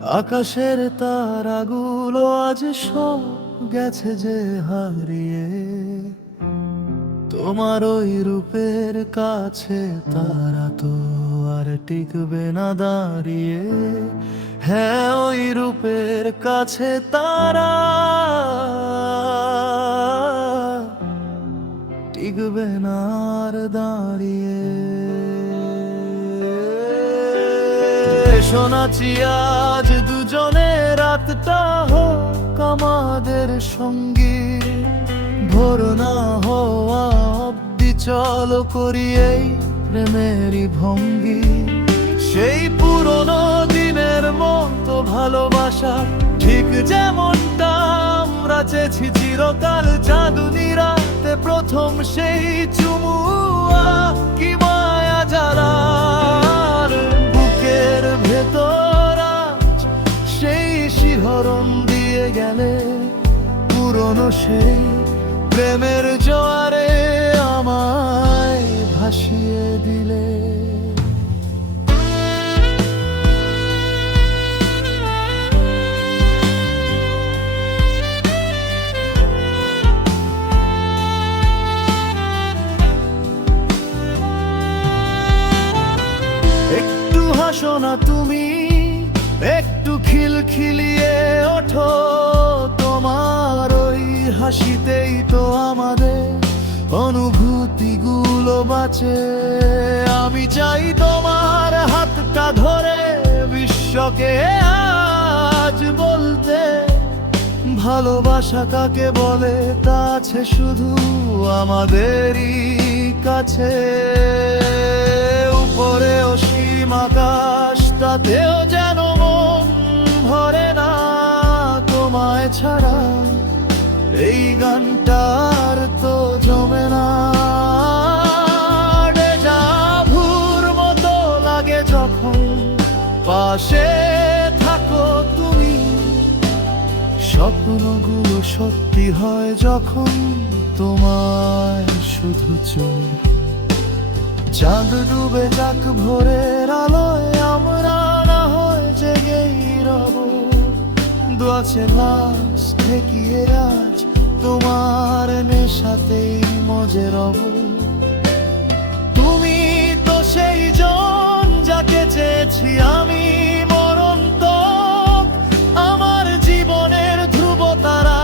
আকাশের তারাগুলো আজ সব গেছে যে হারিয়ে, তোমার ওই রূপের কাছে তারা তো আর টিকবে না দাঁড়িয়ে। হ্যাঁ, ওই রূপের কাছে তারা টিকবে না আর দাঁড়িয়ে। শোনাচ্ছি আজ দুজনে রাতটা হোক আমাদের সঙ্গী, ভোর না হওয়া অব্দি চলো করি এই প্রেমেরই ভঙ্গি। সেই পুরনো দিনের মতো ভালোবাসা, ঠিক যেমনটা আমরা চেয়েছি চিরকাল। চাঁদনি রাতে প্রথম সেই চুমু, কি মায়া জ্বালার বুকের ভেতর আজ সেই শিহরণ দিয়ে গেলে। পুরনো সেই প্রেমের জোয়ারে আমায় ভাসিয়ে দিলে। একটু হাসো না তুমি, একটু খিলখিলিয়ে ওঠো, তোমার ওই হাসিতেই তো আমাদের অনুভূতিগুলো বাঁচে। আমি চাই তোমার হাতটা ধরে বিশ্বকে আজ বলতে, ভালোবাসা কাকে বলে তা আছে শুধু আমাদেরই কাছে। উপরে অসীম আকাশ, তাতেও যেন মন ভরে না তোমায় ছাড়া। এই গানটার তো জমে না, ডেজা ভুর মতো লাগে যখন পাশে থাকো তুমি। স্বপ্নগুলো সত্যি হয় যখন তোমায় শুধু চোখ। চাঁদ ডুবে যাক ভোরের আলোয়, আমরা না হয় জেগেই রব। দোয়াছে লাশ ঠেকিয়ে আজ তোমার নেশাতেই মজে রব। তুমি তো সেই জন যাকে চেয়েছি আমি মরণ তক। আমার জীবনের ধ্রুব তারা,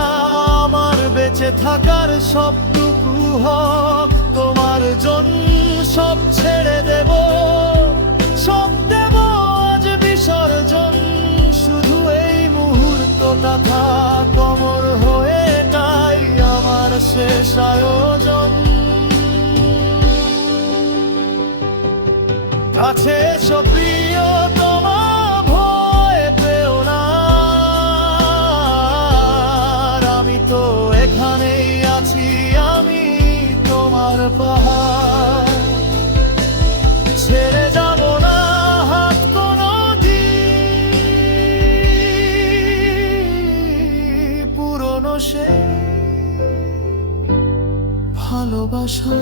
আমার বেঁচে থাকার সবটুকু হক তোমার জন্য। সব ছেড়ে দেব, সব দেব আজ বিসর্জন। শুধু এই মুহূর্তটা থাক অমর হয়ে, নাই আমার শেষ আয়োজন। কাছে এসো প্রিয়তমা, ভয় পেও না, আমি তো এখানেই আছি। আমি তোমার পাহাড়, ছেড়ে যাব না হাত কোনদিন। পুরনো সেই ভালোবাসা।